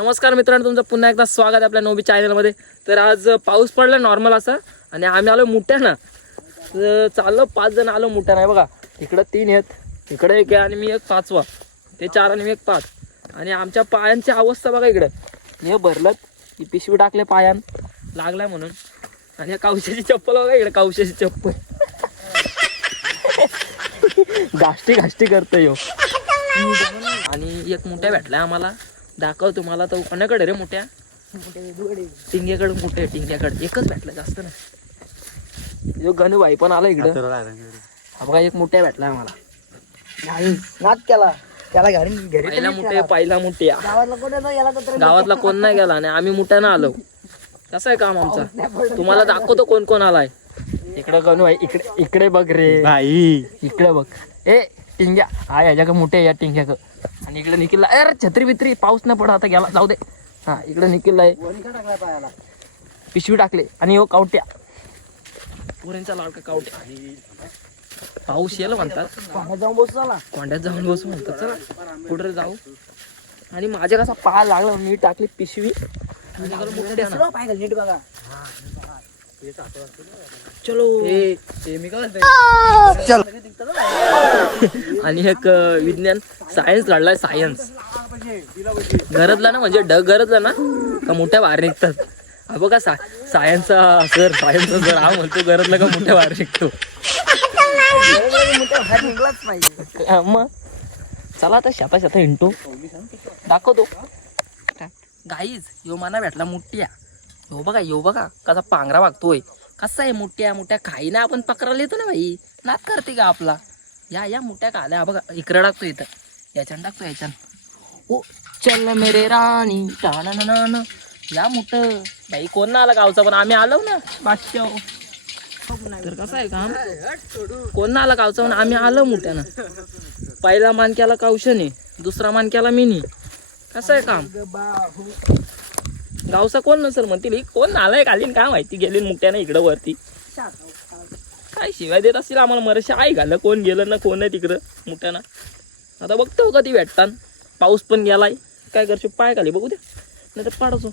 नमस्कार मित्रांनो, तुमचं पुन्हा एकदा स्वागत आहे आपल्या नोबी चॅनलमध्ये. तर आज पाऊस पडला नॉर्मल असा आणि आम्ही आलो मुठ्यानं. तर चाललो 5 जण आलो मुठ्यानं. बघा इकडं 3 आहेत, इकडे 1 आहे आणि मी एक 5वा. ते 4 आणि मी एक 5. आणि आमच्या पायांची अवस्था बघा इकडं. हे भरलं, ही पिशवी टाकले पायान लागलाय म्हणून. आणि कावशाची चप्पल बघा इकडे, कावशाची चप्पल घाष्टी घाष्टी करतोय ह्यो. आणि एक मुठ्या भेटलाय आम्हाला, दाखव तुम्हाला. तो कोणाकडे रे मुठ्या? टिंग्याकडे. मुठ्या टिंग्याकडे एकच भेटला, जास्त नाही. जो गणू भाई पण आला इकडं. हा बघा एक मुठ्या भेटलाय आम्हाला. नाच केला त्याला घरी पहिला मुठ्या गावातला कोण नाही गेला आणि आम्ही मुठ्यानं आलो. कसं आहे काम आमचा, तुम्हाला दाखवतो कोण कोण आलाय. इकडे गणू भाई, इकडे बघ रे भाई, इकडे बघ. ए टिंग्या हा याच्या मुठ्या, या टिंग्याक. आणि इकडे निखिलला, अरे छत्री बित्री पाऊस न पडा आता गेला, जाऊ दे. हा इकडे निखिलला आहे, पिशवी टाकले. आणि हो कावट्या, पोरींचा लाडका कावट्या. पाऊस येईल म्हणतात, कोंड्यात जाऊन बसू म्हणतात. चला कुठे जाऊ. आणि माझ्या कसा पाय लागला, मी टाकली पिशवी. नीट बघा. चलो चल. आणि एक विज्ञान सायन्स काढलाय. सायन्स गरजला ना, म्हणजे ढग गरजला ना का मोठ्या बाहेर निघतात. हा बघा सायन्सचा सर हा म्हणतो गरजला का मोठ्या बाहेर निघतो. मग चला आता शेता हिंडतो, दाखवतो. गाईज यो माना भेटला मुठ्या. यो बघा कसा पांघरा वागतोय. कसा आहे मुठ्या खाई ना, आपण पकडायला येतो ना भाई, नात करते का आपला. या मुठ्या का आल्या बघा, इकडे टाकतो, इथं याच्यानं टाकतो, याच्यानं. ओ चल मेरे राणी टाणा. या मुठ भाई कोण ना आला गावचा, पण आम्ही आलो ना बादशाह. तर कसं आहे काम, कोण ना आला गावचा पण आम्ही आलो मुठ्यानं. पहिला मान केला कावशने, दुसरा मान केला मिनी. कसं आहे काम, गावचा कोण नसेल म्हणतील कोण आलाय खाली, काय माहिती गेले मुठ्यानं इकडं वरती. काय शिवाय देत असतील आम्हाला, मरशा आई घालं कोण गेलं ना, कोण आहे तिकडं मुठ्यानं. आता बघतो कधी भेटतात. पाऊस पण गेलाय, काय करशो पाय खाली बघू द्या, नाही तर पाडतो.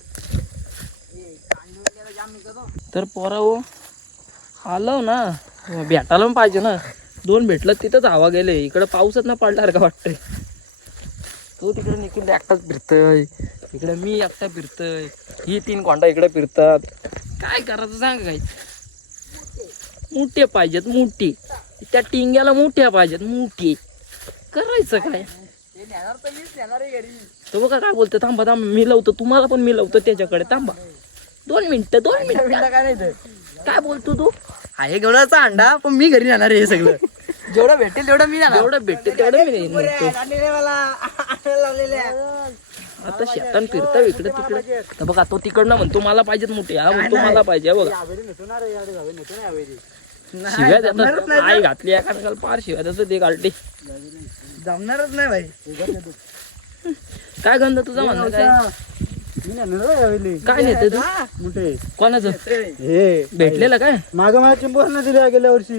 तर पोरा आलो ना, भेटायला पण पाहिजे ना. 2 भेटलं तिथंच हवा गेले. इकडं पाऊसच ना पडणार का वाटतंय. तो तिकडे निखिल एकटाच फिरतय, इकडे मी एकटा फिरतय, ही 3 कोंडा इकडे फिरतात. काय करायचं सांग. काही मोठे पाहिजेत, मोठी. त्या टिंग्याला मोठ्या पाहिजेत, मोठी. करायचं काय. तो बघा काय बोलतो, थांबा मी लावतो तुम्हाला, पण मी लावतो त्याच्याकडे. थांबा 2 मिनिटं. काय बोलतो तू? आहे घेऊनचा अंडा, पण मी घरी जाणार आहे. हे सगळं जेवढं भेटेल तेवढं मी जाणार, जेवढं भेटेल तेवढं मी म्हणतो. आता शेतान फिरतो इकडे तिकडे. तर बघा तो तिकडनं म्हणतो मला पाहिजेत मोठे, हा म्हणतो मला पाहिजे. बघा शिव्या देतात, आई घातली एखाद्या पार शिव्या देतात ते गालटी. जमणारच नाही भाई. काय गंध तुझा म्हणणं काय? काय नेते तू? कोणाचं भेटलेलं काय? मागं मला चिंबोर न दिल्या गेल्या वर्षी.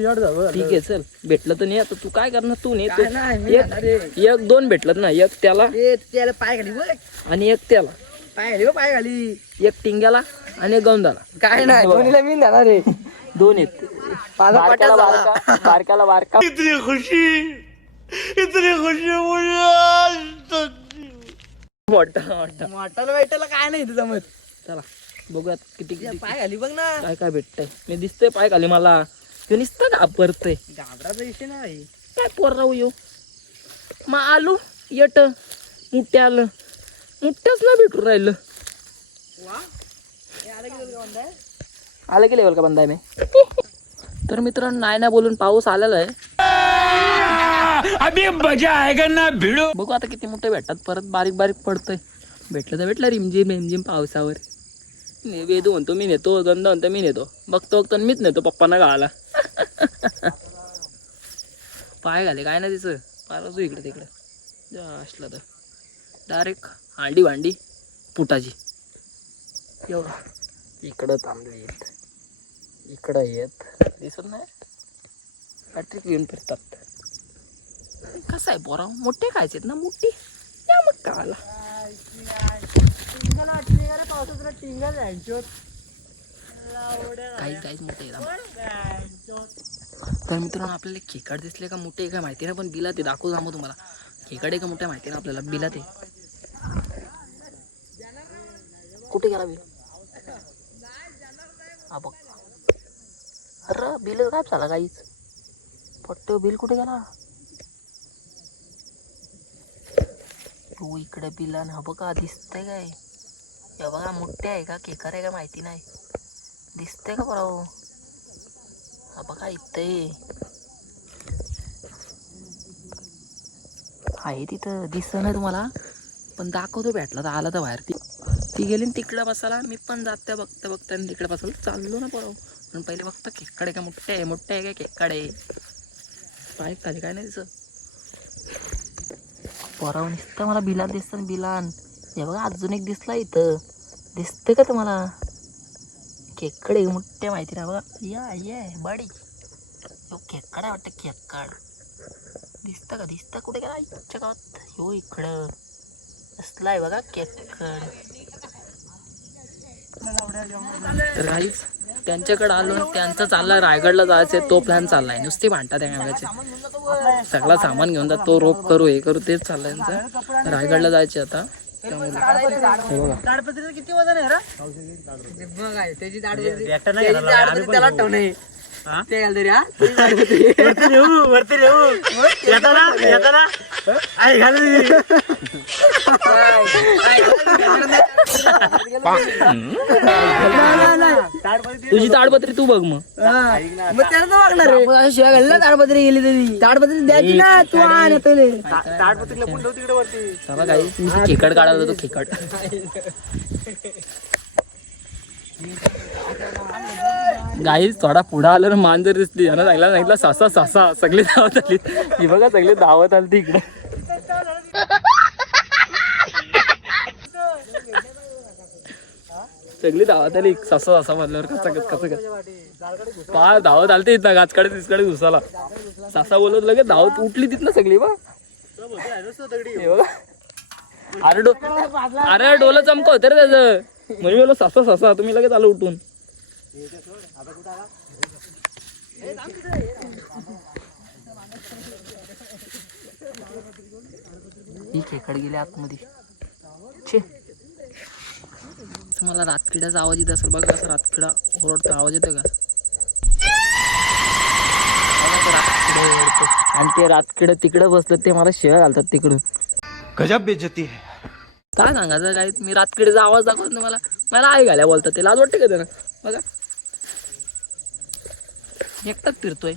ठीक आहे चल, भेटलं तर नाही. आता तू काय करणार, तू नेतो. एक 2 भेटलं ना, एक त्याला पाय खाली आणि एक त्याला, पाय खाली, एक टिंग्याला आणि एक गौंदाला. काय नाही, दोन्हीला मी जाणार आहे. 2 आहेत. बारक्याला बारका. इतनी खुशी मोठाला भेटायला काय नाही तुझा मत. चला बघूयात किती पाय खाली बघ ना, काय काय भेटतंय. मी दिसतंय पाय खाली मला, ते नुसतं घाबरतंय. घाबराचा विषय नाही. काय पोर राहू येऊ मग आलो येट मुठ्या आलं, मुठ्याच ना भेटून राहिलं. आलं की लेवल का बंदा आहे मी. तर मित्रांनो नाही ना बोलून पाऊस आलेला आहे. अभी मजा आएगा ना भिड़ो. बघू आता किती मोठे भेटतात. परत बारीक बारीक पडतंय. भेटलं तर भेटलं रिमझिम पावसावर. वेदू म्हणतो मी नेतो, गंध म्हणतो मी नेतो. बघतो मीच नेतो पप्पांना गावाला. पाय घाले काय ना तिचं पारसू इकडे तिकडे असलं तर डायरेक्ट हांडी भांडी पुटाची. एवढं इकडं थांबले, इकडं येत दिसत नाही. पॅट्रिक घेऊन फिरतात. कसं आहे पोरा, मोठे खायचेत ना, मोठी या मग काला. काहीच मोठे तर मित्रांनो आपल्याला खेकड दिसले का मोठे आहे का माहिती नाही, पण बिला ते दाखवू सांगू तुम्हाला. खेकड आहे का मोठे माहिती नाही आपल्याला, बिला ते कुठे गेला बिल? हा बघ, अरे बिल काय झाला काहीच पट्ट, बिल कुठे गेला? हो इकडे बिला ना बघा, दिसतंय काय? हे बघा मोठे आहे का खेकड आहे का माहिती नाही, दिसतंय का बरं? हा बघा इथे आहे, तिथं दिसत नाही तुम्हाला पण दाखवतो. भेटला तर आला तर बाहेर. ती गेली तिकडं बसायला, मी पण जाते बघता बघता तिकडे बसायला चाललो ना बरोबर. पण पहिले बघता खेकड आहे का मोठे आहे का खेकड आहे, पाय खाली काय नाही दिसत. बरोबर दिसतं मला, बिलान दिसतं बिलान. हे बघा अजून एक दिसला इथं, दिसतंय का तुम्हाला? खेकड आहे मोठे माहिती नाही बघा. ये बडी खेकड आहे वाटतं, खेकड दिसतं का? दिसतं कुठे गेला इच्छा गावात? हो इकडं असला आहे बघा खेकड. तर काहीच त्यांच्याकडे आलो, त्यांचं चाललाय रायगडला जायचं, तो प्लॅन चाललाय. नुसती भांडतात त्या मागायचे, सगळा सामान घेऊन जात, तो रोप करू हे करू तेच चाललंय त्यांचं. रायगडला जायचे आता. किती वजन आहे रे? त्याची त्याला ठेवणे ते घाल तरी. वरती तुझी ताडपत्री तू बघ मग त्याला तर वागणार रे. शिवाय घालला ताडपत्री गेली तरी, ताडपत्री द्यायची ना तू. ताडपत्री लपून ठेव तिकडे वरती. चला काही खेकड काढायला होतो, खेकड. गाईच थोडा पुढे आलं ना मांजर दिसली, यांना सांगितलं सासा सगळी धावत आली. ही बघा सगळी धावत आली ती इकडे. सगळी धावत आली सासा म्हणल्यावर कसं पा धावत आलते इथं गाचकडे तिसकडे घुसाला. सासा बोलत लगेच धावत उठली तिथनं सगळी. बा अरे डोलं चमक होतं रे त्याचं, म्हणजे बोलो सासा तुम्ही लगेच आलो उठून. ही खेकड गेली आतमध्ये. छे मला रातकिड्याचा आवाज येत असेल बघा, असं रातकिडा ओरडतो, आवाज येतो का? आणि ते रातकिडं तिकडं बसलं, ते मला शिव्या घालतात तिकडून. गजब बेइज्जती है. काय सांगायचं काय, मी रातकिडीचा आवाज दाखवतो मला आई घाल्या बोलतात, ते लाज वाटते का त्यांना? बघा एकटाच फिरतोय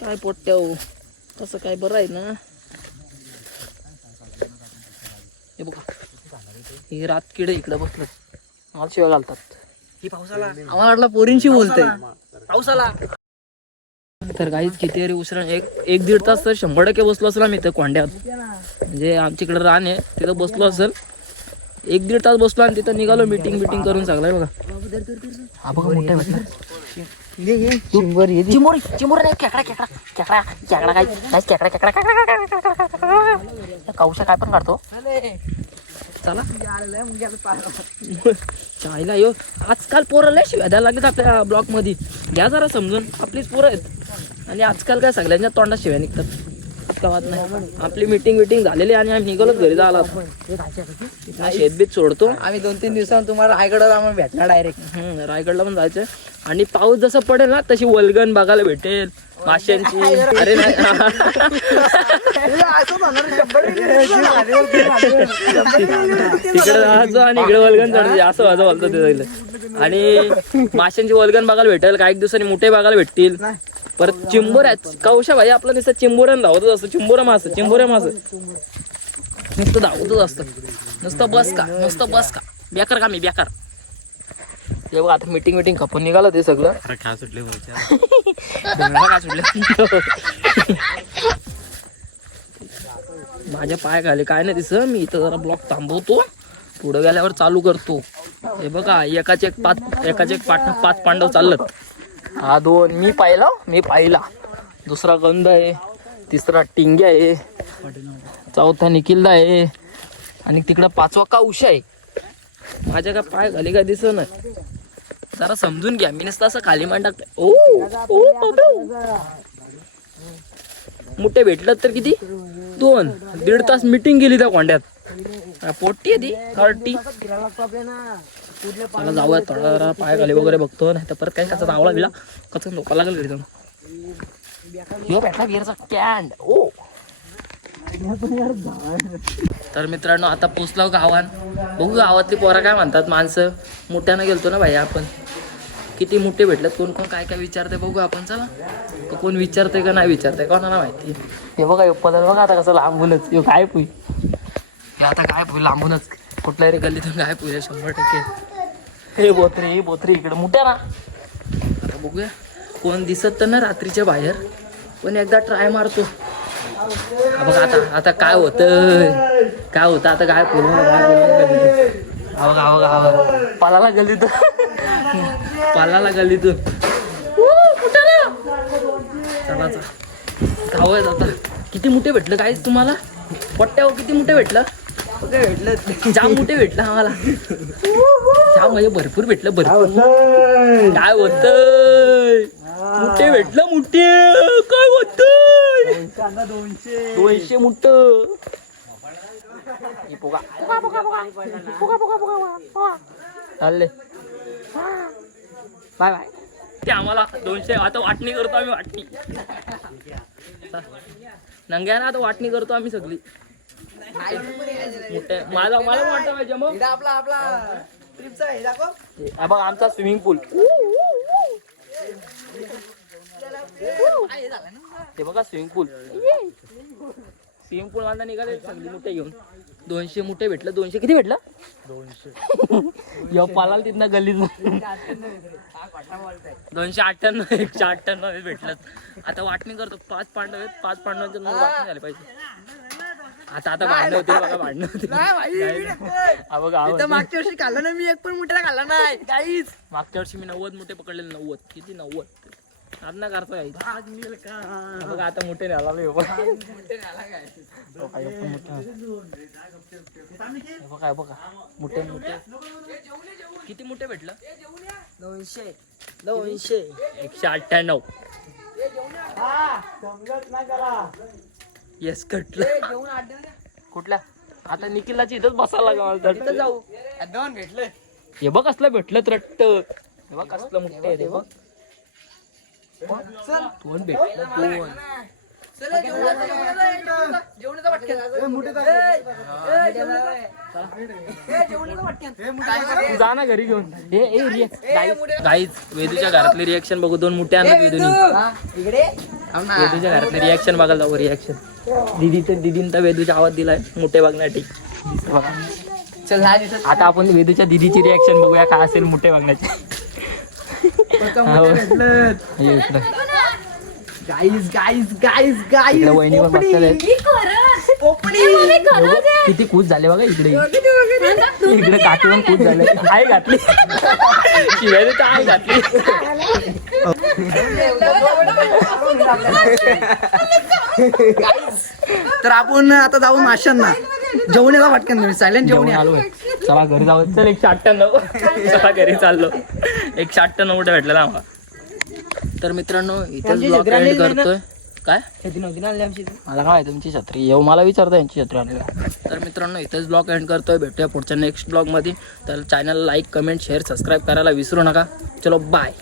काय पोट्ट्या हो, कसं काय बरं आहे ना. हे बघा हे रातकिडे इकडे बसलं, मला शिवाय घालतात. ही पावसाला आम्हाला वाटलं पोरींशी बोलतोय, पावसाला. तर काहीच किती तरी उसरा एक दीड तास तर 100% बसलो असेल आम्ही इथं कोंड्यात. म्हणजे आमच्या इकडे रान आहे तिथं बसलो असेल, 1-1.5 तास बसलो आणि तिथं निघालो मीटिंग करून सगळं. बघा हा बघा मोठा भेटला चिंबोर नाही, कौशा काय पण काढतो. चला चायला यो आजकाल पोरं लय शिव्या द्यायला लागलेत आपल्या ब्लॉक मध्ये, घ्या जरा समजून. आपलीच पोरं आहेत आणि आजकाल काय सगळ्यांच्या तोंडात शिव्या निघतात. गावात नाही आपली मीटिंग झालेली आणि आम्ही निघालोच घरी जायला. शेतबीत सोडतो आम्ही 2-3 दिवसांनी तुम्हाला रायगडला आम्हाला भेटणार डायरेक्ट. रायगडला पण जायचं. आणि पाऊस जसं पडेल ना तशी वल्गन बघायला भेटेल माश्यांची. अरे नाही तिकडे जायचं आणि इकडे वल्गन चढते, असं माझं बोलतं ते जाईल. आणि माश्यांची वल्गन बघायला भेटेल, काही दिवसांनी मोठे बघायला भेटतील. परत चिंबोर आहेत कौशा भाई, आपलं नुसतं चिंबोऱ्यानं धावतच असतं. चिंबोऱ्या मास नुसतं धावतच असतं. नुसतं बस का बेकार का मी बेकार. ते बघ आता मीटिंग खपून निघालं ते सगळं. खा सुटले माझ्या पाय खाली काय नाही दिसत. मी इथं जरा ब्लॉक थांबवतो, पुढे गेल्यावर चालू करतो. हे बघा एकाचे एक 5 पांडव चाललं. हा 2 मी पाहिला, दुसरा गंध आहे, तिसरा टिंग्या आहे, चौथा निखिलदा आहे आणि तिकडं 5वा कौशा आहे. माझ्या का पाय खाली काय दिसत नाही. जरा समजून घ्या, मी नसतं असं खाली मान टाकतोय. ओ ओ बाबा. मोठे भेटलं तर किती 2-1.5 तास मीटिंग केली त्या कोंड्यात. पोट्टी आहे ती 30. मला जाऊया थोडा पाय खाली वगैरे बघतो, नाही तर परत काही कसा धावला बिला कसा नोका लागेल घरी जाऊन. यो भेटला बिअरचा कॅन्ड. ओ तर मित्रांनो आता पोचलो गावात. बघू गावातली पोरा काय म्हणतात. माणसं मोठ्यानं गेलतो ना भाई आपण. किती मोठे भेटलेत, कोण कोण काय काय विचारते बघू आपण. चला कोण विचारते का नाही विचारते कोणाला माहिती. हे बघा पदर बघा आता कसं लांबूनच. यो काय पुई हे आता काय पुई लांबूनच कुठल्या रे गल्लीतून काय पुई 100%. हे बोत्री इकडे मोठ्या ना. आता बघूया कोण दिसत तर ना रात्रीच्या बाहेर, पण एकदा ट्राय मारतो. बघा आता काय होतं आता काय पालाला गल्लीतून चला धावत आता. किती मोठे भेटलं काय तुम्हाला पट्ट्यावर? किती मोठे भेटलं? जाम मोठे भेटलं आम्हाला. जाम म्हणजे भरपूर भेटलं. भरपूर काय होत मोठे भेटलं. मोठे काय होत 200 मोठ. चालले बाय बाय. ते आम्हाला 200 आता वाटणी करतो आम्ही. वाटणी नंग्या ना आता वाटणी करतो आम्ही सगळी. मोठे मला वाटतं पाहिजे मग बघ आमचा स्विमिंग पूल. ते बघा स्विमिंग पूल मला निघाले सगळी मोठे घेऊन. 200 मोठे भेटलं. 200 किती भेटलं? 200 पालाल तिथनं गल्लीतून 298 198 भेटलं. आता वाटणी करतो. 5 पांडव आहेत. 5 पांडवांचे वाटणी झाली पाहिजे. आता भांडण होते बघा. भांडण होते मागच्या वर्षी खाल्लं ना मी, एक पण मोठ्याला खाल्ला नाही काहीच. मागच्या वर्षी मी 90 मोठे पकडलेले. 90 किती 90 आज ना करतो बघा. आता मोठे न्याला बघा मोठे किती मोठे भेटलं? 200 198. येस कटलं. कुठल्या आता निखिलाची इथंच बसायला लागला. जाऊ 2 भेटले. हे बघ असलं भेटलं रट्ट. हे बघ असलं मोठे आहे. बघ 2 भेटलं. 2 जा ना घरी घेऊन. गाईज वेदूच्या घरातले रिएक्शन बघू. 2 मोठे आणत वेदूच्या घरातले रिएक्शन बघायला जाऊ. रिएक्शन दिदीन तर वेदूच्या आवाज दिलाय मोठे बघण्यासाठी. आता आपण वेदूच्या दिदीची रिएक्शन बघूया काय असेल मोठे बघण्याची. वहिनी पण किती खुश झाले बघा. इकडे काठी पण खुश झाले. आई घातली शिवाय तर आई घातली. तर आपण आता जाऊ माशांना. जेवण येतात पटकन. तुम्ही सायलेंट जेवण आलो. चला घरी जाऊ. चल 198. चला घरी चाललो. 198 मोठे भेटलेला आम्हाला. तर मित्रांनो इथेच ब्लॉग एंड करतोय. काय मला काय माहिती तुमची छत्री येऊ मला विचारता यांची छत्री आणल्या. तर मित्रांनो इथेच ब्लॉग एंड करतोय. भेटूया पुढच्या नेक्स्ट ब्लॉग मध्ये. तर channel like comment share subscribe करायला विसरू नका. चलो बाय.